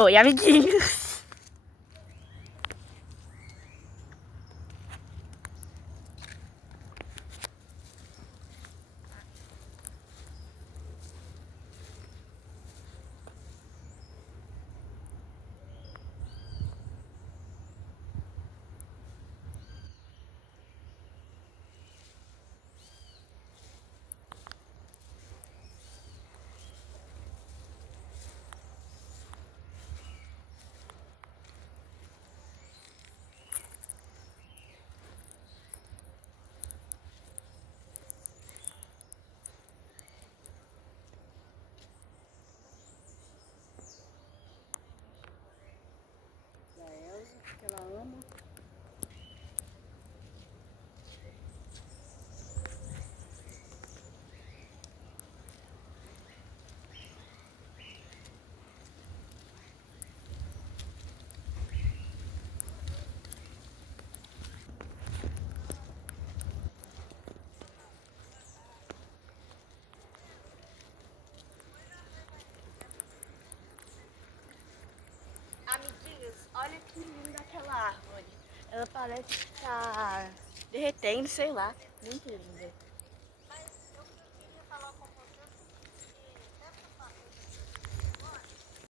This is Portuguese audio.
Oi, amiguinhos. Da Elsa, que ela ama. Amiguinhos, olha que linda aquela árvore. Ela parece estar derretendo, sei lá. Muito linda.